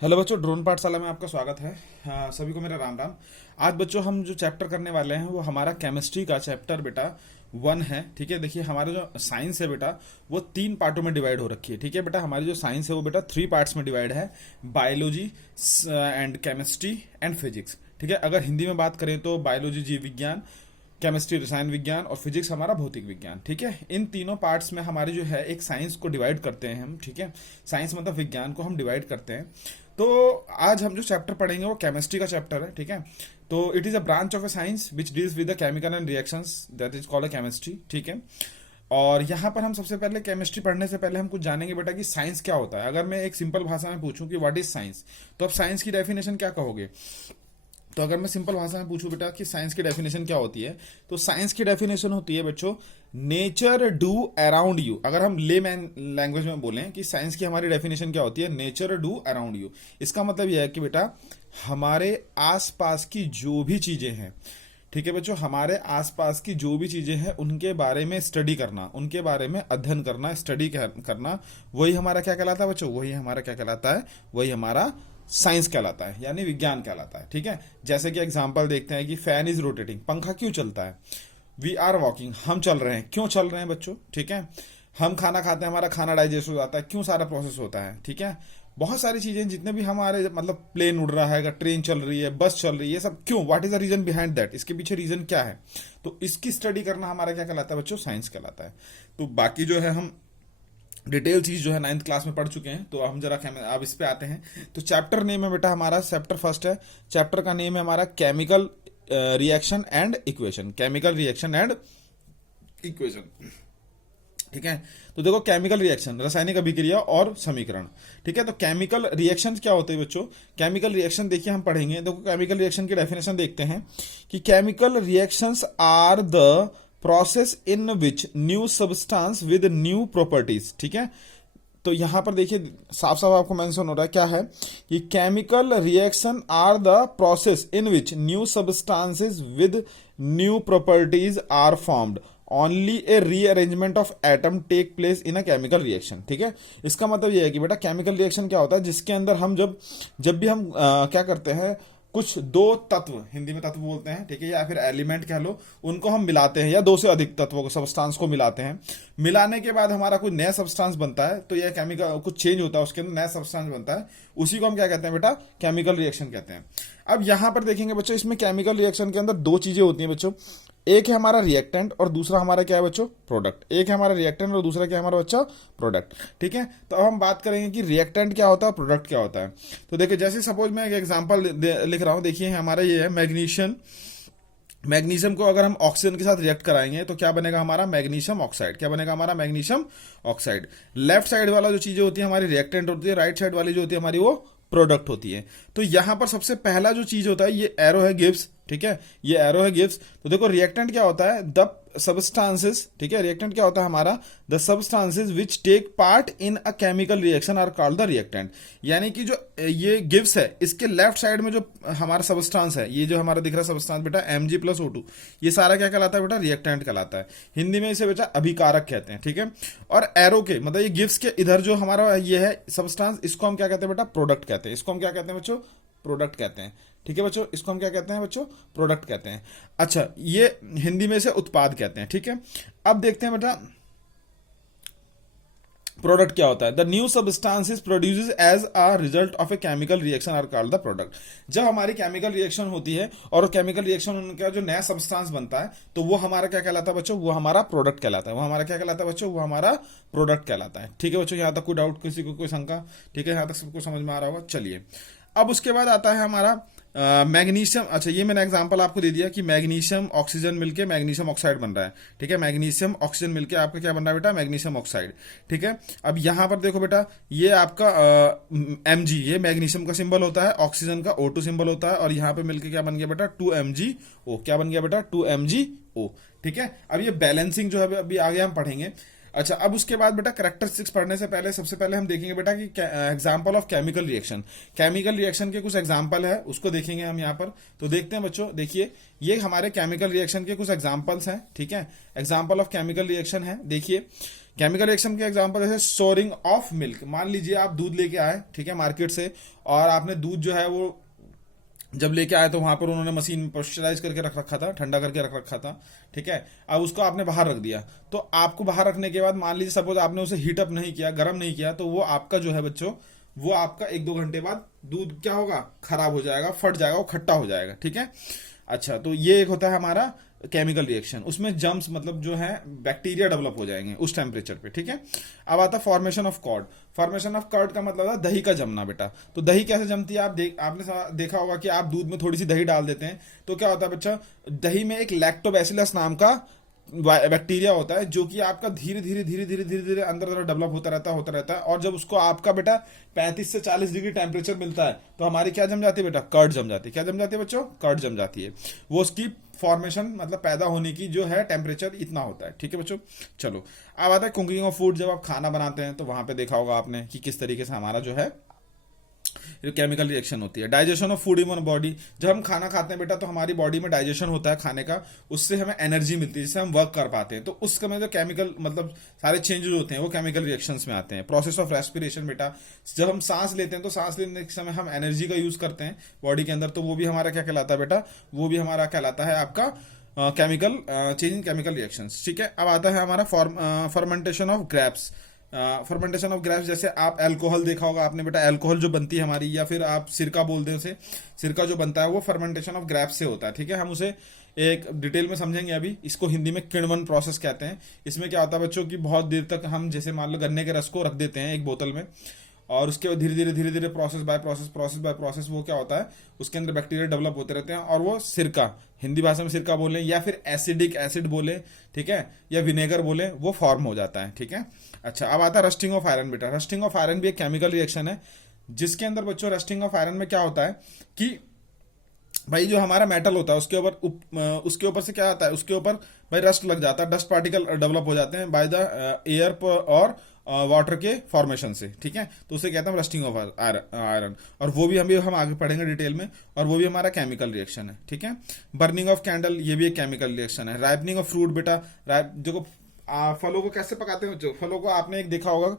Hello बच्चों, drone पाठशाला में आपका स्वागत है। सभी को मेरा राम राम। आज बच्चों हम जो चैप्टर करने वाले हैं वो हमारा केमिस्ट्री का चैप्टर बेटा 1 है। ठीक है, देखिए हमारा जो साइंस है बेटा वो 3 पार्टों में डिवाइड हो रखी है। ठीक है बेटा, हमारी जो साइंस है वो बेटा 3 पार्ट्स में डिवाइड है, biology and chemistry and physics. ठीक है, अगर हिंदी में बात करें तो बायोलॉजी जीव विज्ञान, केमिस्ट्री रसायन विज्ञान और फिजिक्स हमारा भौतिक विज्ञान। ठीक है, इन तीनों पार्ट्स में हमारी जो है एक साइंस को डिवाइड करते हैं हम। ठीक है, साइंस मतलब विज्ञान को हम डिवाइड करते हैं। तो आज हम जो चैप्टर पढ़ेंगे वो केमिस्ट्री का चैप्टर है। ठीक है, तो it is a branch of a science which deals with the chemical and reactions, that is called a chemistry. ठीक है, और यहाँ पर हम सबसे पहले केमिस्ट्री पढ़ने से पहले हम कुछ जानेंगे बेटा कि साइंस क्या होता है। अगर मैं एक सिंपल भाषा में पूछूं कि व्हाट इज साइंस, तो आप साइंस की डेफिनेशन क्या कहोगे? तो अगर मैं सिंपल भाषा में पूछूं बेटा कि साइंस की डेफिनेशन क्या होती है, तो साइंस की डेफिनेशन होती है बच्चों, नेचर डू अराउंड यू। अगर हम लेमैन लैंग्वेज में बोलें कि साइंस की हमारी डेफिनेशन क्या होती है, नेचर डू अराउंड यू। इसका मतलब यह है कि बेटा हमारे आसपास की जो भी चीजें हैं, ठीक है बच्चों, हमारे आसपास की जो भी चीजें हैं उनके बारे में स्टडी करना, उनके बारे में अध्ययन करना, स्टडी करना, वही हमारा क्या कहलाता है बच्चों? वही हमारा क्या कहलाता है? वही हमारा साइंस कहलाता है, यानी विज्ञान कहलाता है। ठीक है, जैसे कि एग्जांपल देखते हैं कि फैन इज रोटेटिंग, पंखा क्यों चलता है? वी आर वॉकिंग, हम चल रहे हैं, क्यों चल रहे हैं बच्चों? ठीक है, हम खाना खाते हैं, हमारा खाना डाइजेस्ट हो जाता है, क्यों सारा प्रोसेस होता है? ठीक है, बहुत सारी चीजें जितने भी हमारे मतलब प्लेन उड़ रहा है, ट्रेन चल रही है, बस चल रही है, ये सब क्यों? What is the reason behind that? इसके पीछे रीजन क्या है? तो इसकी स्टडी करना हमारा क्या कहलाता है बच्चों? साइंस कहलाता है। तो बाकी जो है हम डिटेल चीज जो है 9th क्लास में पढ़ चुके हैं, तो हम जरा अब इस पे आते हैं। तो चैप्टर नेम है बेटा हमारा, चैप्टर फर्स्ट है, चैप्टर का नेम है हमारा chemical reaction and equation, chemical reaction and equation. ठीक है, तो देखो केमिकल रिएक्शन, रासायनिक अभिक्रिया और समीकरण। ठीक है, तो केमिकल रिएक्शन क्या होते हैं बच्चों? केमिकल रिएक्शन देखिए हम पढ़ेंगे। देखो केमिकल रिएक्शन की डेफिनेशन देखते हैं कि chemical reactions are the process in which new substance with new properties. ठीक है, तो यहां पर देखिए साफ साफ आपको मेंशन हो रहा है क्या है कि chemical reaction are the process in which new substances with new properties are formed, only a rearrangement of atom take place in a chemical reaction. ठीक है, इसका मतलब यह है कि बेटा केमिकल रिएक्शन क्या होता है, जिसके अंदर हम जब भी हम क्या करते हैं, कुछ दो तत्व, हिंदी में तत्व बोलते हैं, ठीक है, या फिर एलिमेंट कह लो, उनको हम मिलाते हैं, या दो से अधिक तत्वों को, सब्सटेंस को मिलाते हैं। मिलाने के बाद हमारा कोई नया सब्सटेंस बनता है, तो यह केमिकल कुछ चेंज होता है, उसके अंदर नया सब्सटेंस बनता है, उसी को हम क्या कहते हैं बेटा? केमिकल रिएक्शन कहते हैं। अब यहां पर देखेंगे बच्चों, इसमें केमिकल रिएक्शन के अंदर दो चीजें होती हैं बच्चों, एक है हमारा रिएक्टेंट और दूसरा हमारा क्या है बच्चों? प्रोडक्ट। एक है हमारा रिएक्टेंट और दूसरा क्या है हमारा बच्चा? प्रोडक्ट। ठीक है, तो अब हम बात करेंगे कि रिएक्टेंट क्या होता है, प्रोडक्ट क्या होता है। तो देखिए जैसे सपोज मैं एक एग्जांपल लिख रहा हूं, देखिए हमारा ये है मैग्नीशियम। मैग्नीशियम को अगर हम ऑक्सीजन के साथ रिएक्ट कराएंगे तो क्या बनेगा हमारा? Magnesium oxide. क्या बनेगा हमारा? Magnesium oxide. लेफ्ट साइड वाला जो चीजें होती है हमारी रिएक्टेंट होती है, राइट साइड वाली जो होती है हमारी वो प्रोडक्ट होती है। तो यहां पर सबसे पहला जो चीज होता है, ये एरो है गिब्स। ठीक है, ये एरो है गिब्स। तो देखो रिएक्टेंट क्या होता है? The substances. ठीक है, रिएक्टेंट क्या होता है हमारा? The substances which take part in a chemical reaction are called the reactant. यानी कि जो ये गिब्स है, इसके लेफ्ट साइड में जो हमारा सबस्टांस है, ये जो हमारा दिख रहा है सबस्टांस बेटा Mg+O2, ये सारा क्या कहलाता है बेटा? रिएक्टेंट कहलाता है। हिंदी में इसे बेटा अभिकारक कहते हैं। ठीक है, और एरो के मतलब ये गिब्स के इधर जो हमारा ये है सबस्टांस, इसको हम क्या कहते हैं बेटा? प्रोडक्ट कहते हैं। इसको हम क्या कहते हैं बच्चों? प्रोडक्ट कहते हैं। ठीक है बच्चों, इसको हम क्या कहते हैं बच्चों? प्रोडक्ट कहते हैं। अच्छा, ये हिंदी में से उत्पाद कहते हैं। ठीक है, अब देखते हैं बेटा प्रोडक्ट क्या होता है। The new substance is produces as a result of a chemical reaction are called the product. जब हमारी केमिकल रिएक्शन होती है और केमिकल रिएक्शन उनका जो नया सब्सटेंस बनता है, तो वो हमारा क्या कहलाता है बच्चों? वो हमारा प्रोडक्ट कहलाता है। वो हमारा क्या कहलाता है बच्चों? वो हमारा प्रोडक्ट कहलाता है। ठीक है बच्चों, यहां तक कोई डाउट, किसी को कोई शंका? ठीक है, यहां तक सबको समझ में आ रहा होगा। चलिए, अब उसके बाद आता है हमारा मैग्नीशियम। अच्छा, ये मैंने एग्जांपल आपको दे दिया कि मैग्नीशियम ऑक्सीजन मिलके मैग्नीशियम ऑक्साइड बन रहा है। ठीक है, मैग्नीशियम ऑक्सीजन मिलके आपका क्या बन रहा है बेटा? Magnesium oxide. ठीक है, अब यहां पर देखो बेटा, ये आपका Mg, ये मैग्नीशियम का सिंबल होता है, ऑक्सीजन का O2 सिंबल होता है, और यहां पे मिलके क्या बन गया बेटा? 2MgO। क्या बन गया बेटा? 2MgO। ठीक है, अब ये बैलेंसिंग जो है अभी आगे हम पढ़ेंगे। अच्छा, अब उसके बाद बेटा कैरेक्टरिस्टिक्स पढ़ने से पहले सबसे पहले हम देखेंगे बेटा कि example of chemical reaction. Chemical reaction के कुछ एग्जांपल है, उसको देखेंगे हम यहाँ पर। तो देखते हैं बच्चों, देखिए ये हमारे केमिकल रिएक्शन के कुछ एग्जांपल्स हैं। ठीक है, एग्जांपल ऑफ केमिकल रिएक्शन है। देखिए केमिकल रिएक्शन के एग्जांपल जैसे सोरिंग ऑफ मिल्क। मान लीजिए आप दूध लेके आए, ठीक है, मार्केट से, और आपने दूध जो है वो जब लेके आए तो वहां पर उन्होंने मशीन में प्रेशराइज करके रख रखा था, ठंडा करके रख रखा था, ठीक है। अब उसको आपने बाहर रख दिया, तो आपको बाहर रखने के बाद मान लीजिए सपोज आपने उसे हीट अप नहीं किया, गर्म नहीं किया, तो वो आपका जो है बच्चों, वो आपका 1-2 घंटे बाद दूध क्या होगा, खराब हो जाएगा, फट जाएगा, वो खट्टा हो जाएगा, ठीक है। अच्छा, तो ये एक होता है हमारा केमिकल रिएक्शन। उसमें जम्स मतलब जो है बैक्टीरिया डेवलप हो जाएंगे उस टेम्परेचर पे, ठीक है। अब आता है formation of curd. Formation of curd का मतलब है दही का जमना बेटा। तो दही कैसे जमती है, आपने देखा होगा कि आप दूध में थोड़ी सी दही डाल देते हैं तो क्या होता है बच्चा, दही में एक लैक्टोबैसिलस नाम का बैक्टीरिया होता है जो कि आपका धीरे धीरे धीरे धीरे धीरे धीरे अंदर डेवलप होता रहता है। और जब उसको आपका बेटा 35 से 40 डिग्री टेम्परेचर मिलता है तो हमारी क्या जम जाती है बेटा, कर्ड जम जाती है। क्या जम जाती है बच्चों, कर्ड जम जाती है। वो उसकी फॉर्मेशन मतलब पैदा होने की जो है टेम्परेचर इतना होता है, ठीक है बच्चों। चलो अब आता है कुकिंग ऑफ फूड। जब आप खाना बनाते हैं तो वहां पे देखा होगा आपने कि किस तरीके से हमारा जो है केमिकल रिएक्शन होती है। Digestion of food in body. जब हम खाना खाते हैं बेटा तो हमारी बॉडी में डाइजेशन होता है खाने का, उससे हमें एनर्जी मिलती है जिससे हम वर्क कर पाते हैं। तो उस समय जो केमिकल मतलब सारे चेंजेस होते हैं वो केमिकल रिएक्शंस में आते हैं। प्रोसेस ऑफ रेस्पिरेशन बेटा, जब हम सांस लेते हैं तो सांस लेने के समय हम एनर्जी का यूज करते हैं बॉडी के अंदर, तो वो भी हमारा क्या कहलाता है बेटा, वो भी हमारा कहलाता है आपका chemical change in chemical reactions, ठीक है। अब आता है हमारा fermentation of grapes. Fermentation of grapes, जैसे आप अल्कोहल देखा होगा आपने बेटा, अल्कोहल जो बनती है हमारी, या फिर आप सिरका बोलते हैं उसे, सिरका जो बनता है वो फर्मेंटेशन ऑफ ग्रेप्स से होता है, ठीक है। हम उसे एक डिटेल में समझेंगे अभी। इसको हिंदी में किण्वन प्रोसेस कहते हैं। इसमें क्या होता है बच्चों की बहुत देर तक हम जैसे मान लो गन्ने के रस को रख देते हैं एक बोतल में, और उसके बाद धीरे धीरे प्रोसेस बाय प्रोसेस वो क्या होता है, उसके अंदर बैक्टीरिया डेवलप होते रहते हैं और वो सिरका, हिंदी भाषा में सिरका बोले या फिर एसिडिक एसिड बोले, ठीक है, या विनेगर बोले, वो फॉर्म हो जाता है, ठीक है। अच्छा, अब आता है रस्टिंग ऑफ आयरन बेटा। रस्टिंग ऑफ आयरन भी एक केमिकल रिएक्शन है जिसके अंदर बच्चों रस्टिंग ऑफ आयरन में क्या होता है कि भाई जो हमारा मेटल होता है उसके ऊपर से क्या आता है, उसके ऊपर भाई रस्ट लग जाता है, डस्ट पार्टिकल डेवलप हो जाते हैं बाय द एयर और वाटर के फॉर्मेशन से, ठीक है। तो उसे कहते हैं रस्टिंग ऑफ आयरन, और वो भी हम आगे पढ़ेंगे डिटेल में, और वो भी हमारा केमिकल रिएक्शन है, ठीक है। बर्निंग ऑफ कैंडल, ये भी एक केमिकल रिएक्शन है। राइपनिंग ऑफ फ्रूट बेटा, जो फलों को कैसे पकाते हैं बच्चों, फलों को आपने एक देखा होगा,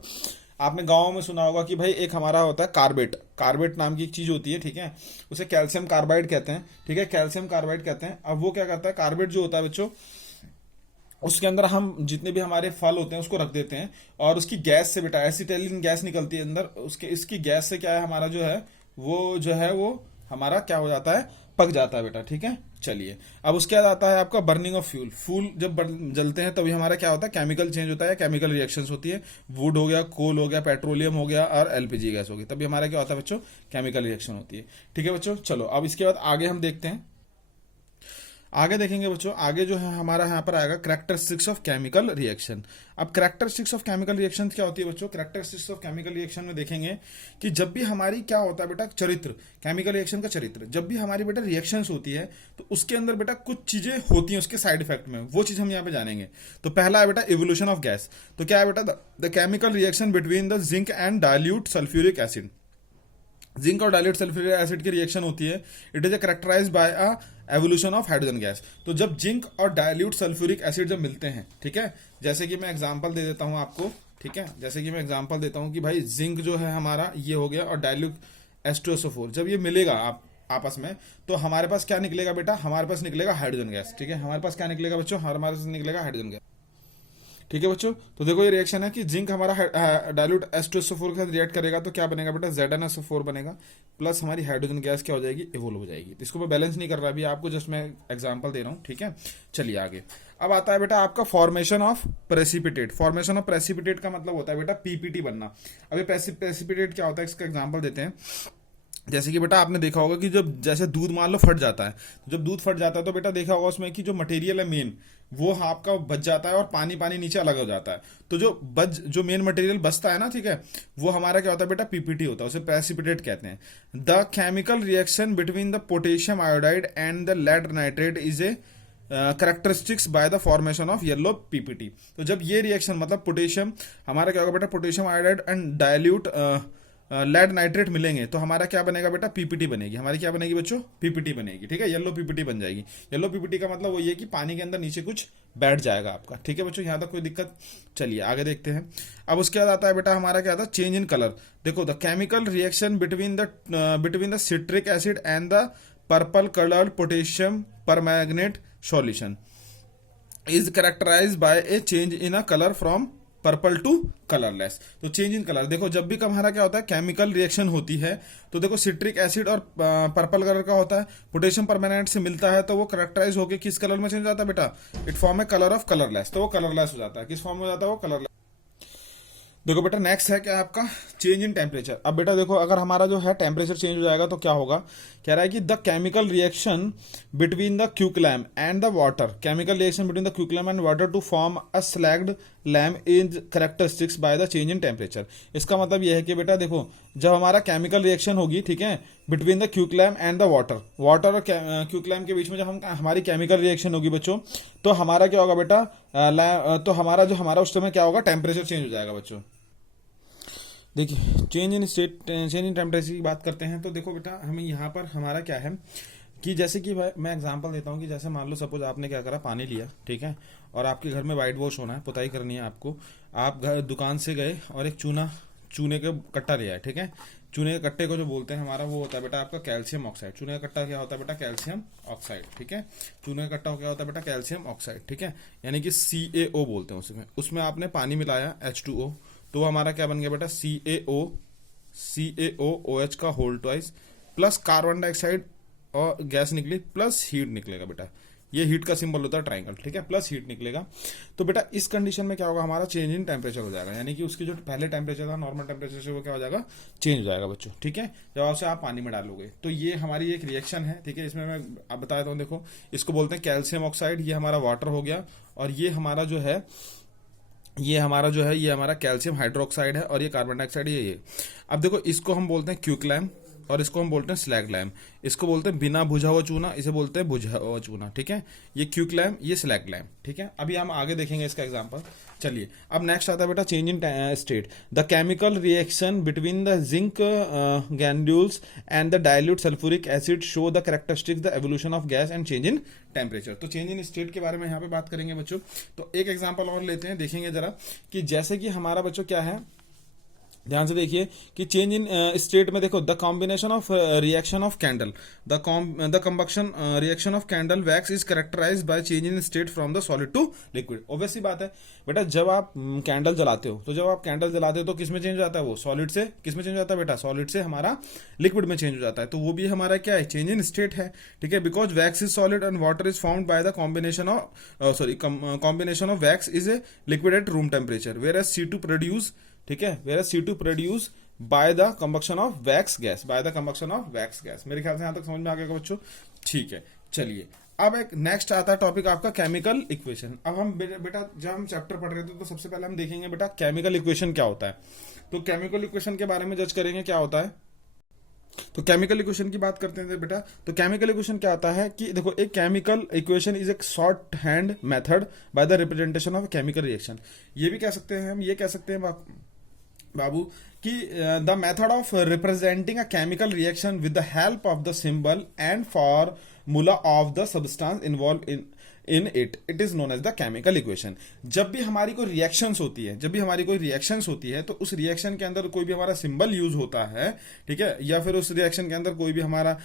आपने गांव में सुना होगा कि भाई एक हमारा होता है कार्बेट नाम की एक चीज होती है, ठीक है, उसे कैल्शियम कार्बाइड कहते हैं, ठीक है, कैल्शियम कार्बाइड कहते हैं। अब वो क्या करता है, कार्बेट जो होता है बच्चों, उसके अंदर हम जितने भी हमारे फल होते हैं उसको रख देते हैं, और उसकी गैस से बेटा एसिटिलीन गैस निकलती है अंदर, इसकी गैस से क्या है हमारा जो है वो हमारा क्या हो जाता है, पक जाता है बेटा, ठीक है। चलिए अब उसके बाद आता है आपका बर्निंग ऑफ फ्यूल जब जलते हैं तभी हमारा क्या होता है, केमिकल चेंज होता है, केमिकल रिएक्शंस होती है। वुड हो गया, कोल हो गया, पेट्रोलियम हो गया और एलपीजी गैस होगी, तभी हमारा क्या होता है बच्चों, केमिकल रिएक्शन होती है, ठीक है बच्चों। चलो अब इसके बाद आगे हम देखते हैं, आगे देखेंगे बच्चों। आगे जो है हमारा यहाँ पर आएगा कैरेक्टरिस्टिक्स ऑफ केमिकल रिएक्शन। अब कैरेक्टरिस्टिक्स ऑफ केमिकल रिएक्शन क्या होती है बच्चों, कैरेक्टरिस्टिक्स ऑफ केमिकल रिएक्शन में देखेंगे कि जब भी हमारी क्या होता है बेटा, चरित्र, केमिकल रिएक्शन का चरित्र, जब भी हमारी बेटा रिएक्शंस होती है तो उसके अंदर बेटा कुछ चीजें होती हैं उसके साइड इफेक्ट में, वो चीज हम यहाँ पे जानेंगे। तो पहला है बेटा इवोल्यूशन ऑफ गैस। तो क्या है बेटा, the chemical reaction between the zinc and dilute sulphuric acid. Zinc और डाइल्यूट सल्फ्यूरिक एसिड की रिएक्शन होती है, it is characterise by a evolution of hydrogen gas. तो जब जिंक और डाइल्यूट सल्फ्यूरिक एसिड जब मिलते हैं, ठीक है, जैसे कि मैं एग्जांपल दे देता हूं आपको, ठीक है, जैसे कि मैं एग्जांपल देता हूं कि भाई जिंक जो है हमारा ये हो गया और डाइल्यूट H2SO4 जब ये मिलेगा आपस में, तो हमारे पास क्या निकलेगा बेटा, हमारे पास निकलेगा हाइड्रोजन गैस, ठीक है। हमारे पास क्या निकलेगा बच्चों, हमारे पास निकलेगा हाइड्रोजन गैस, ठीक है बच्चों। तो देखो ये रिएक्शन है कि जिंक हमारा डाइल्यूट H2SO4 के साथ रिएक्ट करेगा तो क्या बनेगा बेटा, ZnSO4 बनेगा, प्लस हमारी हाइड्रोजन गैस क्या हो जाएगी, इवोल्व हो जाएगी। तो इसको मैं बैलेंस नहीं कर रहा अभी, आपको जस्ट मैं एग्जांपल दे रहा हूँ, ठीक है। चलिए आगे अब आता है बेटा आपका formation of precipitate. Formation of precipitate का मतलब होता है बेटा पीपीटी बनना। अभी प्रेसिपिटेट क्या होता है इसका एग्जाम्पल देते हैं। जैसे कि बेटा आपने देखा होगा कि जब जैसे दूध मान लो फट जाता है, तो जब दूध फट जाता है तो बेटा देखा होगा उसमें कि जो मटेरियल है मेन वो आपका बच जाता है और पानी पानी नीचे अलग हो जाता है। तो जो मेन मटेरियल बचता है ना, ठीक है, वो हमारा क्या होता है बेटा, पीपीटी होता है, उसे प्रेसिपिटेट कहते हैं। The chemical reaction between the potassium iodide and the lead nitrate is a characteristics by the formation of yellow PPT. तो जब ये रिएक्शन मतलब पोटेशियम हमारा क्या होगा बेटा, potassium iodide and dilute lead nitrate मिलेंगे तो हमारा क्या बनेगा बेटा, पीपीटी बनेगी। हमारी क्या बनेगी बच्चों, पीपीटी बनेगी। ठीक है, येलो पीपीटी बन जाएगी। येलो पीपीटी का मतलब वो ये कि पानी के अंदर नीचे कुछ बैठ जाएगा आपका। ठीक है बच्चों, यहाँ तक कोई दिक्कत। चलिए आगे देखते हैं। अब उसके बाद आता है बेटा हमारा क्या आता है, चेंज इन कलर। देखो the chemical reaction between the citric acid and the purple coloured potassium permanganate solution is characterised by a change in a colour from purple to colourless. तो चेंज इन कलर, देखो जब भी हमारा क्या होता है, chemical reaction होती है तो देखो सिट्रिक एसिड और पर्पल कलर का होता है, पोटेशियम परमैंगनेट से मिलता है तो वो कैरेक्टराइज होकर किस कलर में चेंज हो जाता है बेटा, it form A colour of colourless. तो वो कलरलेस हो जाता है। किस फॉर्म में हो जाता है वो, कलरलेस। देखो बेटा नेक्स्ट है क्या आपका, चेंज इन टेम्परेचर। अब बेटा देखो अगर हमारा जो है टेम्परेचर चेंज हो जाएगा तो क्या होगा, कह रहा है कि the chemical reaction between the quicklime and the water, chemical reaction between the quicklime and water to form a slaked lime is characteristics by the change in temperature. इसका मतलब यह है कि बेटा देखो जब हमारा केमिकल रिएक्शन होगी, ठीक है, between the quicklime and the water, water और क्यूक्लैम के बीच में जब हमारी केमिकल रिएक्शन होगी बच्चों, तो हमारा क्या होगा बेटा, तो हमारा उस समय क्या होगा, टेम्परेचर चेंज हो जाएगा बच्चों। देखिए चेंज इन टेम्परेचर की बात करते हैं तो देखो बेटा हमें यहाँ पर हमारा क्या है कि जैसे कि भाई मैं एग्जांपल देता हूँ कि जैसे मान लो सपोज आपने क्या करा, पानी लिया, ठीक है, और आपके घर में वाइट वॉश होना है, पुताई करनी है आपको, आप घर दुकान से गए और एक चूने का कट्टा लिया है। ठीक है, चूने के कट्टे को जो बोलते हैं हमारा वो होता है बेटा आपका कैल्शियम ऑक्साइड। चूने का कट्टा क्या होता है बेटा, कैल्शियम ऑक्साइड। ठीक है, चूने का कट्टा क्या होता है बेटा, कैल्शियम ऑक्साइड। ठीक है, यानी कि CaO बोलते हैं उसमें आपने पानी मिलाया H2O, तो हमारा क्या बन गया बेटा, CaOOH का whole twice plus carbon dioxide और गैस निकली प्लस हीट निकलेगा बेटा। ये हीट का सिंबल होता है ट्राइंगल। ठीक है, प्लस हीट निकलेगा। तो बेटा इस कंडीशन में क्या होगा, हमारा चेंज इन टेम्परेचर हो जाएगा, यानी कि उसकी जो पहले टेम्परेचर था नॉर्मल टेम्परेचर से वो क्या हो जाएगा, चेंज हो जाएगा बच्चों। ठीक है, जब आपसे आप पानी में डालोगे तो ये हमारी एक रिएक्शन है। ठीक है, इसमें मैं आप बता देता हूँ, देखो इसको बोलते हैं कैल्शियम ऑक्साइड, ये हमारा वाटर हो गया, और ये हमारा कैल्शियम हाइड्रोक्साइड है, और ये कार्बन डाइऑक्साइड ये। अब देखो इसको हम बोलते हैं क्यूक्लैम और इसको हम बोलते हैं स्लैग लैम। इसको बोलते हैं बिना बुझा हुआ चूना, इसे बोलते हैं बुझा हुआ चूना। ठीक है, ये क्यूक्लैम, ये स्लैग लैम। ठीक है, अभी हम आगे देखेंगे इसका एग्जांपल। चलिए अब नेक्स्ट आता है बेटा change in state. The chemical reaction between the zinc granules and the dilute sulphuric acid show the characteristics the evolution of gas and change in temperature. तो चेंज इन स्टेट के बारे में यहाँ पे बात करेंगे बच्चों। तो एक एग्जांपल और लेते हैं, देखेंगे जरा कि जैसे कि हमारा बच्चों क्या है, ध्यान से देखिए कि चेंज इन स्टेट में देखो the combination of reaction of candle, the combustion reaction of candle wax is characterised by change in state from the solid to liquid. Obviously बात है बेटा, जब आप कैंडल जलाते हो तो किस में चेंज हो जाता है, वो सॉलिड से किस में चेंज हो जाता है बेटा, सॉलिड से हमारा लिक्विड में चेंज हो जाता है। तो वो भी हमारा क्या है, चेंज इन स्टेट है। ठीक है, because wax is solid and water is found by the combination of wax is a liquid at room temperature, whereas C2 produce, ठीक है, where C2 produce by the combustion of wax gas, मेरे ख्याल से यहां तक समझ में आ गया बच्चों। ठीक है, चलिए अब एक नेक्स्ट आता है टॉपिक आपका केमिकल इक्वेशन। अब हम बेटा जब हम चैप्टर पढ़ रहे थे तो सबसे पहले हम देखेंगे बेटा केमिकल इक्वेशन क्या होता है। तो केमिकल इक्वेशन के बारे में जज करेंगे क्या होता है। तो केमिकल इक्वेशन की बात करते हैं बेटा। तो केमिकल इक्वेशन क्या होता है कि देखो एक केमिकल इक्वेशन इज एक short hand method by the representation of chemical reaction. ये भी कह सकते हैं, हम ये कह सकते हैं बाबू कि the method of representing a chemical reaction with the help of the symbol and formula of the substance involve in it is known as the chemical equation. जब भी हमारी कोई रिएक्शंस होती है तो उस रिएक्शन के अंदर कोई भी हमारा सिंबल यूज होता है, ठीक है, या फिर उस रिएक्शन के अंदर कोई भी हमारा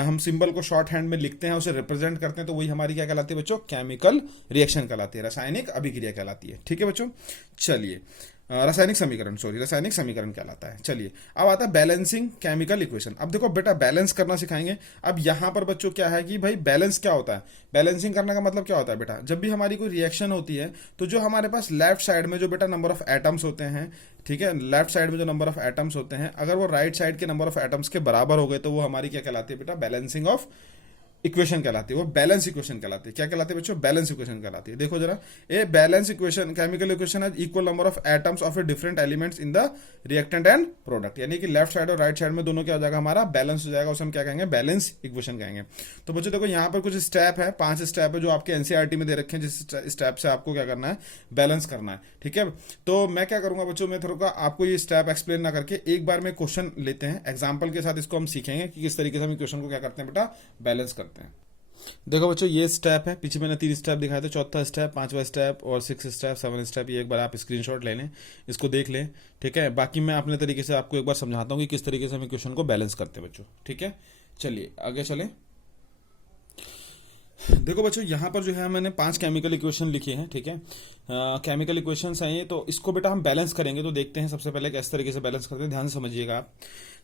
हम सिंबल को शॉर्ट हैंड में लिखते हैं, उसे रिप्रेजेंट करते हैं, तो वही हमारी क्या कहलाती है बच्चों, केमिकल रिएक्शन कहलाती है, रासायनिक अभिक्रिया कहलाती है। ठीक है बच्चों, चलिए रासायनिक समीकरण कहलाता है। चलिए अब आता है बैलेंसिंग केमिकल इक्वेशन। अब देखो बेटा बैलेंस करना सिखाएंगे। अब यहां पर बच्चों क्या है कि भाई बैलेंस क्या होता है, बैलेंसिंग करने का मतलब क्या होता है बेटा, जब भी हमारी कोई रिएक्शन होती है तो जो हमारे पास लेफ्ट साइड में जो बेटा नंबर ऑफ एटम्स होते हैं, ठीक है, लेफ्ट साइड में जो नंबर ऑफ एटम्स होते हैं अगर वो राइट साइड के नंबर ऑफ एटम्स के बराबर हो गए तो वो हमारी क्या कहलाती है बेटा, बैलेंसिंग ऑफ इक्वेशन कहलाती है, वो बैलेंस इक्वेशन कहलाती है। क्या कहलाती है बच्चों? बैलेंस इक्वेशन कहलाती है। देखो जरा, a balance equation, chemical equation है equal number of atoms of a different elements in the reactant and product, यानी कि लेफ्ट साइड और राइट साइड में दोनों क्या हो जाएगा हमारा? बैलेंस हो जाएगा। उसे हम क्या कहेंगे? बैलेंस इक्वेशन कहेंगे। तो बच्चों देखो यहाँ पर कुछ स्टेप है, 5 स्टेप है जो आपके एनसीईआरटी में दे रखे हैं, जिस स्टेप से आपको क्या करना है? बैलेंस करना है। ठीक है, तो मैं क्या करूंगा बच्चों, मैं थोड़ा आपको ये स्टेप एक्सप्लेन ना करके एक बार में क्वेश्चन लेते हैं, एग्जाम्पल के साथ इसको हम सीखेंगे कि किस तरीके से हम क्वेश्चन को क्या करते हैं बेटा? बैलेंस करते हैं। देखो बच्चों, ये स्टेप है, पीछे मैंने 3 स्टेप दिखाए थे, चौथा स्टेप, 5वां स्टेप और 6 स्टेप, 7 स्टेप। ये एक बार आप स्क्रीनशॉट ले लें, इसको देख लें। ठीक है, बाकी मैं अपने तरीके से आपको एक बार समझाता हूँ कि किस तरीके से हम क्वेश्चन को बैलेंस करते हैं बच्चों। ठीक है, चलिए आगे चलें। देखो बच्चों, यहाँ पर जो है मैंने 5 केमिकल इक्वेशन लिखे हैं। ठीक है, केमिकल इक्वेशंस हैं ये, तो इसको बेटा हम बैलेंस करेंगे। तो देखते हैं सबसे पहले किस तरीके से बैलेंस करते हैं, ध्यान से समझिएगा आप।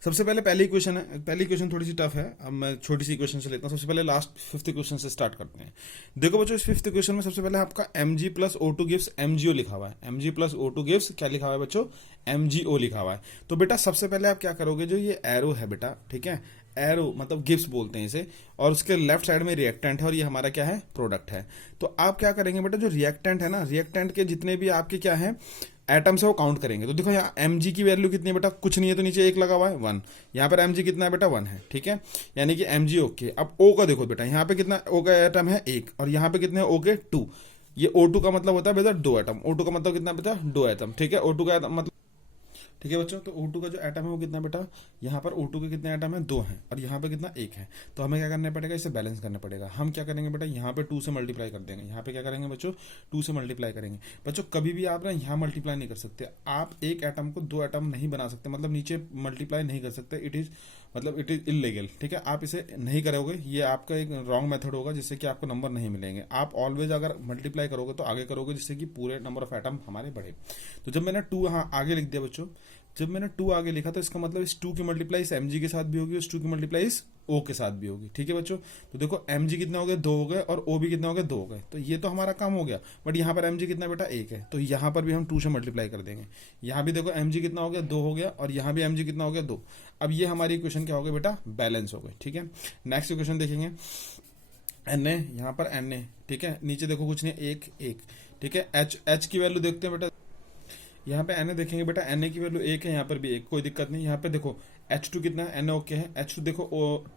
सबसे पहले पहली इक्वेशन है, पहली इक्वेशन थोड़ी सी टफ है, अब मैं छोटी सी इक्वेशन से लेता हूँ। सबसे पहले लास्ट 5th इक्वेशन से स्टार्ट करते हैं। देखो बच्चों, इस 5th इक्वेशन में सबसे पहले आपका Mg plus O2 gives MgO लिखा हुआ है। Mg प्लस O2 गिव्स क्या लिखा हुआ है बच्चों? MgO लिखा हुआ है। तो बेटा सबसे पहले आप क्या करोगे, जो ये एरो है बेटा, ठीक है, एरो मतलब गिब्स बोलते हैं इसे, और उसके लेफ्ट साइड में रिएक्टेंट है और ये हमारा क्या है? प्रोडक्ट है। तो आप क्या करेंगे बेटा, जो रिएक्टेंट है ना, रिएक्टेंट के जितने भी आपके क्या है एटम्स है वो काउंट करेंगे। तो देखो यहाँ Mg की वैल्यू कितनी है बेटा? कुछ नहीं है, तो नीचे 1 लगा हुआ है, 1। यहाँ पर Mg कितना है बेटा? 1 है। ठीक है, यानी कि Mg ओके। अब O का देखो बेटा, यहाँ पे कितना O का एटम है? 1, और यहाँ पे कितने O के? 2। ये O2 का मतलब होता है बेटा 2 एटम। O2 का मतलब कितना बेटा? 2 एटम। ठीक है, O2 का मतलब, ठीक है बच्चों, तो O2 का जो एटम है वो कितना बेटा? यहाँ पर O2 के कितने एटम है? 2 हैं, और यहाँ पे कितना? 1 है। तो हमें क्या करना पड़ेगा? इसे बैलेंस करना पड़ेगा। हम क्या करेंगे बेटा? यहाँ पे 2 से मल्टीप्लाई कर देंगे। यहाँ पे क्या करेंगे बच्चों? 2 से मल्टीप्लाई करेंगे। बच्चों कभी भी आप ना यहाँ मल्टीप्लाई नहीं कर सकते, आप एक एटम को 2 एटम नहीं बना सकते, मतलब नीचे मल्टीप्लाई नहीं कर सकते। It is illegal. ठीक है, आप इसे नहीं करोगे, ये आपका एक रॉन्ग मेथड होगा जिससे कि आपको नंबर नहीं मिलेंगे। आप ऑलवेज अगर मल्टीप्लाई करोगे तो आगे करोगे, जिससे कि पूरे नंबर ऑफ एटम हमारे बढ़े। तो जब मैंने 2 यहाँ आगे लिख दिया बच्चों, जब मैंने 2 आगे लिखा तो इसका मतलब इस 2 की मल्टीप्लाई इस Mg के साथ भी होगी, उस 2 की मल्टीप्लाई इस O के साथ भी होगी। ठीक है बच्चों, तो देखो Mg कितना हो गया? 2 हो गए, और O भी कितना हो गया? 2 हो गए। तो ये तो हमारा काम हो गया, बट यहाँ पर Mg कितना बेटा? 1 है, तो यहाँ पर भी हम 2 से मल्टीप्लाई कर देंगे। यहाँ भी देखो Mg कितना हो गया? 2 हो गया, और यहाँ भी Mg कितना हो गया? 2। अब ये हमारी इक्वेशन क्या हो गई बेटा? बैलेंस हो गई। ठीक है, नेक्स्ट इक्वेशन देखेंगे। Na, यहाँ पर Na, ठीक है, नीचे देखो कुछ नहीं, 1 1। ठीक है, H की वैल्यू देखते हैं बेटा, यहाँ पे Na देखेंगे बेटा, Na की वैल्यू 1 है, यहाँ पर भी 1, कोई दिक्कत नहीं। यहाँ पे देखो H2 कितना है? Na ओके है, H2 देखो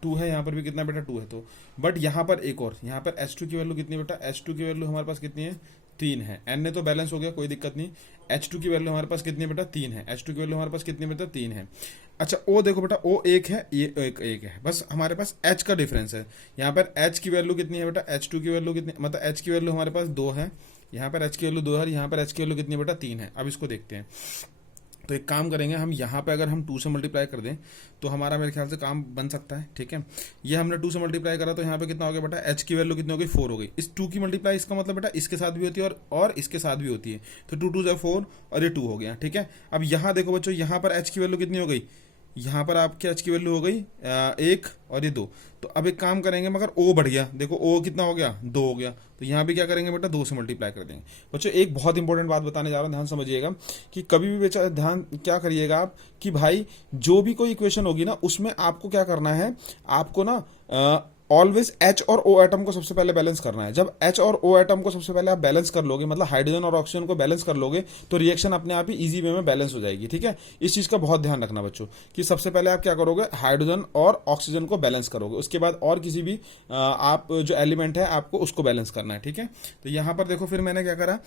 2 है, यहाँ पर भी कितना बेटा? 2 है। तो बट यहाँ पर एक और, यहाँ पर H2 की वैल्यू कितनी बेटा? H2 की वैल्यू हमारे पास कितनी है? 3 है। Na तो बैलेंस हो गया, कोई दिक्कत नहीं। H2 की वैल्यू हमारे पास कितनी बेटा? 3 है। H2 की वैल्यू हमारे पास कितनी बेटा? 3 है। अच्छा, O देखो बेटा, O 1 है, ये 1 है, बस हमारे पास H का डिफरेंस है। यहाँ पर H की वैल्यू कितनी है बेटा? H2 की वैल्यू कितनी, मतलब H की वैल्यू हमारे पास 2 है, यहाँ पर H की वैल्यू 2 है, यहाँ पर H की वैल्यू कितनी बेटा? 3 है। अब इसको देखते हैं। तो एक काम करेंगे हम, यहाँ पे अगर हम 2 से मल्टीप्लाई कर दें तो हमारा मेरे ख्याल से काम बन सकता है। ठीक है, ये हमने 2 से मल्टीप्लाई करा तो यहाँ पे कितना हो गया बेटा? H की वैल्यू कितनी हो गई? 4 हो गई। इस 2 की मल्टीप्लाई, इसका मतलब बेटा इसके साथ भी होती है और इसके साथ भी होती है, तो 2 2 4 और ये 2 हो गया। ठीक है, अब यहाँ देखो बच्चों, यहाँ पर H की वैल्यू कितनी हो गई? यहाँ पर आपके H की वैल्यू हो गई 1 और ये 2। तो अब एक काम करेंगे, मगर O बढ़ गया, देखो O कितना हो गया? 2 हो गया। तो यहाँ भी क्या करेंगे बेटा? 2 से मल्टीप्लाई कर देंगे। बच्चों एक बहुत इंपॉर्टेंट बात बताने जा रहा हूँ, ध्यान समझिएगा कि कभी भी बेचा ध्यान क्या करिएगा आप कि भाई जो भी कोई इक्वेशन होगी ना, उसमें आपको क्या करना है, आपको ना ऑलवेज H और O एटम को सबसे पहले बैलेंस करना है। जब H और O एटम को सबसे पहले आप बैलेंस कर लोगे, मतलब हाइड्रोजन और ऑक्सीजन को बैलेंस कर लोगे, तो रिएक्शन अपने आप ही इजी वे में बैलेंस हो जाएगी। ठीक है, इस चीज का बहुत ध्यान रखना बच्चों कि सबसे पहले आप क्या करोगे? हाइड्रोजन और ऑक्सीजन को बैलेंस करोगे, उसके बाद और किसी भी आप जो एलिमेंट है आपको उसको बैलेंस करना है। ठीक है, तो यहाँ पर देखो फिर मैंने क्या करा,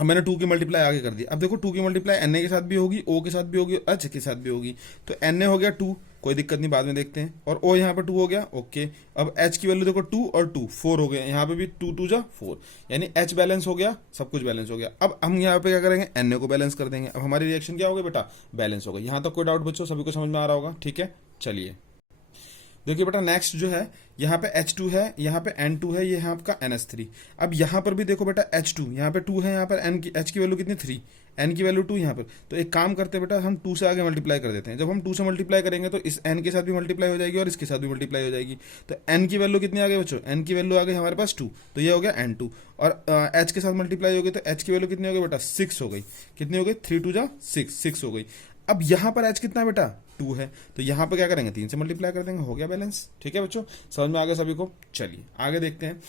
अब मैंने 2 की मल्टीप्लाई आगे कर दी। अब देखो 2 की मल्टीप्लाई Na के साथ भी होगी, O के साथ भी होगी, H के साथ भी होगी। तो Na हो गया 2, कोई दिक्कत नहीं, बाद में देखते हैं। और O यहाँ पर 2 हो गया, ओके। अब H की वैल्यू देखो 2 और 2 4 हो गया, यहाँ पे भी 2 2 जा 4, यानी H बैलेंस हो गया, सब कुछ बैलेंस हो गया। अब हम यहाँ पे क्या करेंगे? Na को बैलेंस कर देंगे। अब हमारी रिएक्शन क्या हो गई बेटा? बैलेंस हो गई। यहाँ तक कोई डाउट बच्चों? सभी को समझ में आ रहा होगा? ठीक है, चलिए देखिए बेटा, नेक्स्ट जो है यहाँ पे H2 है, यहाँ पे N2 है, ये है आपका NH3। अब यहाँ पर भी देखो बेटा H2, यहाँ पे 2 है, यहाँ पर H की वैल्यू कितनी? 3, N की वैल्यू 2 यहाँ पर। तो एक काम करते हैं बेटा, हम 2 से आगे मल्टीप्लाई कर देते हैं। जब हम 2 से मल्टीप्लाई करेंगे तो इस N के साथ भी मल्टीप्लाई हो जाएगी और इसके साथ भी मल्टीप्लाई हो जाएगी। तो N की वैल्यू कितनी आ गई बच्चों? N की वैल्यू आ गई हमारे पास 2, तो ये हो गया N2। और H के साथ मल्टीप्लाई हो गई तो H की वैल्यू कितनी हो गई बेटा? 6 हो गई। कितनी हो गई? 3 2 जा 6 हो गई। अब यहां पर एच कितना है बेटा 2 है, तो यहां पर क्या करेंगे 3 से मल्टीप्लाई कर देंगे, हो गया बैलेंस। ठीक है बच्चों, समझ में आ गया सभी को। चलिए आगे देखते हैं।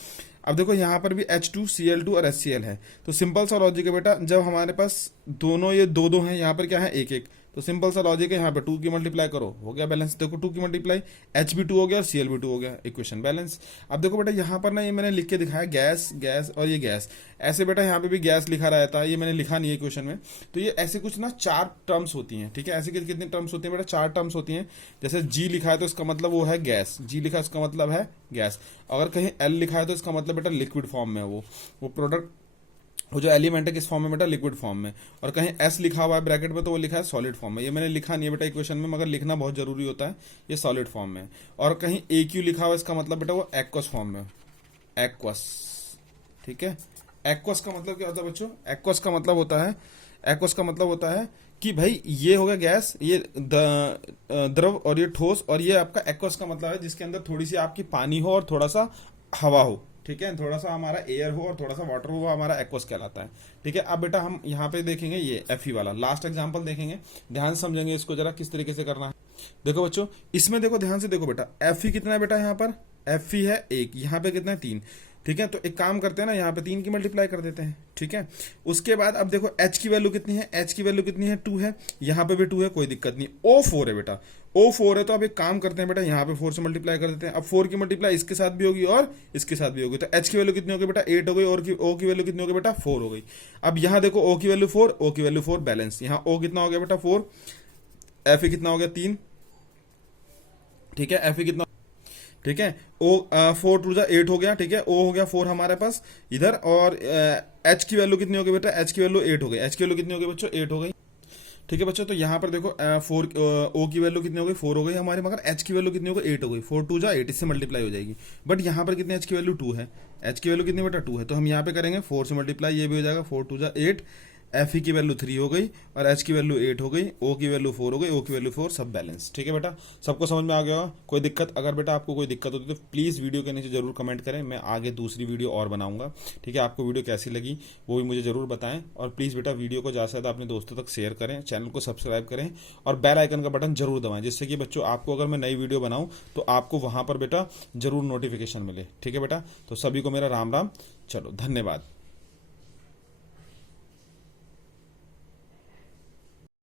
अब देखो यहाँ पर भी H2Cl2 और HCl है, तो सिंपल सा लॉजिक है बेटा, जब हमारे पास दोनों ये दो दो हैं, यहाँ पर क्या है एक एक, तो सिंपल सा लॉजिक है, यहाँ पे 2 की मल्टीप्लाई करो, हो गया बैलेंस। देखो 2 की मल्टीप्लाई H भी 2 हो गया और Cl भी 2 हो गया, इक्वेशन बैलेंस। अब देखो बेटा यहाँ पर ना ये मैंने लिख के दिखाया गैस गैस और ये गैस, ऐसे बेटा यहाँ पे भी गैस लिखा रहता है, ये मैंने लिखा नहीं है क्वेश्चन में। तो ये ऐसे कुछ ना 4 टर्म्स होती हैं, ठीक है, ऐसे कितनी टर्म्स होती हैं बेटा 4 टर्म्स होती हैं। जैसे G लिखा है तो इसका मतलब वो है गैस, G लिखा है इसका मतलब है गैस। अगर कहीं L लिखा है तो इसका मतलब बेटा लिक्विड फॉर्म में है वो प्रोडक्ट, वो जो एलिमेंट है किस फॉर्म में बेटा लिक्विड फॉर्म में। और कहीं एस लिखा हुआ है ब्रैकेट में तो वो लिखा है सॉलिड फॉर्म में, ये मैंने लिखा नहीं है बेटा इक्वेशन में, मगर लिखना बहुत जरूरी होता है, ये सॉलिड फॉर्म में। और कहीं ए क्यू लिखा हुआ है, इसका मतलब बेटा वो एक्वस फॉर्म में, एक्वस। ठीक है, एक्वस का मतलब क्या होता है बच्चों, एक्वस का मतलब होता है, एक्वस का मतलब होता है कि भाई ये हो गया गैस, ये द्रव और ये ठोस, और ये आपका एक्वस का मतलब है जिसके अंदर थोड़ी सी आपकी पानी हो और थोड़ा सा हवा हो। ठीक है, थोड़ा सा हमारा एयर हो और थोड़ा सा वाटर हो, वो हमारा एक्वस कहलाता है। ठीक है, अब बेटा हम यहाँ पे देखेंगे ये एफई वाला लास्ट एग्जांपल देखेंगे, ध्यान से समझेंगे इसको जरा किस तरीके से करना है। देखो बच्चों, इसमें देखो ध्यान से देखो बेटा, एफई कितना है बेटा, यहाँ पर एफई है 1, यहाँ पे कितना है 3। ठीक है, तो एक काम करते हैं ना, यहाँ पे 3 की मल्टीप्लाई कर देते हैं। ठीक है, उसके बाद अब देखो H की वैल्यू कितनी है, H की वैल्यू कितनी है 2 है, यहाँ पे भी 2 है, कोई दिक्कत नहीं। O4 है बेटा, O4 है, तो अब एक काम करते हैं बेटा, यहाँ पे 4 से मल्टीप्लाई कर देते हैं। अब 4 की मल्टीप्लाई इसके साथ भी होगी और इसके साथ भी होगी, तो H की वैल्यू कितनी होगी बेटा 8 हो गई, और O की वैल्यू कितनी होगी बेटा 4 हो गई। अब यहाँ देखो O की वैल्यू 4, O की वैल्यू 4, बैलेंस। यहाँ O कितना हो गया बेटा 4, F कितना हो गया 3। ठीक है, F कितना, ठीक है, ओ 4 2 8 हो गया। ठीक है, ओ हो गया 4 हमारे पास इधर, और एच की वैल्यू कितनी हो गई बेटा, एच की वैल्यू 8 हो गई, एच की वैल्यू कितनी हो गई बच्चों 8 हो गई। ठीक है बच्चों, तो यहाँ पर देखो 4 ओ की वैल्यू कितनी हो गई 4 हो गई हमारी, मगर एच की वैल्यू कितनी हो गई 8 हो गई, 4 2 8, इससे मल्टीप्लाई हो जाएगी। बट यहाँ पर कितनी एच की वैल्यू 2 है, एच की वैल्यू कितनी बेटा 2 है, तो हम यहाँ पे करेंगे 4 से मल्टीप्लाई, ये भी हो जाएगा 4 2 8, एफ की वैल्यू 3 हो गई और एच की वैल्यू 8 हो गई, ओ की वैल्यू 4 हो गई, ओ की वैल्यू 4, सब बैलेंस। ठीक है बेटा, सबको समझ में आ गया होगा। कोई दिक्कत, अगर बेटा आपको कोई दिक्कत होती है तो प्लीज़ वीडियो के नीचे जरूर कमेंट करें, मैं आगे दूसरी वीडियो और बनाऊंगा। ठीक है, आपको वीडियो कैसी लगी वो भी मुझे जरूर बताएं, और प्लीज़ बेटा वीडियो को ज़्यादा से ज़्यादा अपने दोस्तों तक शेयर करें, चैनल को सब्सक्राइब करें और बेल आइकन का बटन जरूर दबाएं, जिससे कि बच्चों आपको अगर मैं नई वीडियो बनाऊँ तो आपको वहाँ पर बेटा जरूर नोटिफिकेशन मिले। ठीक है बेटा, तो सभी को मेरा राम राम, चलो धन्यवाद।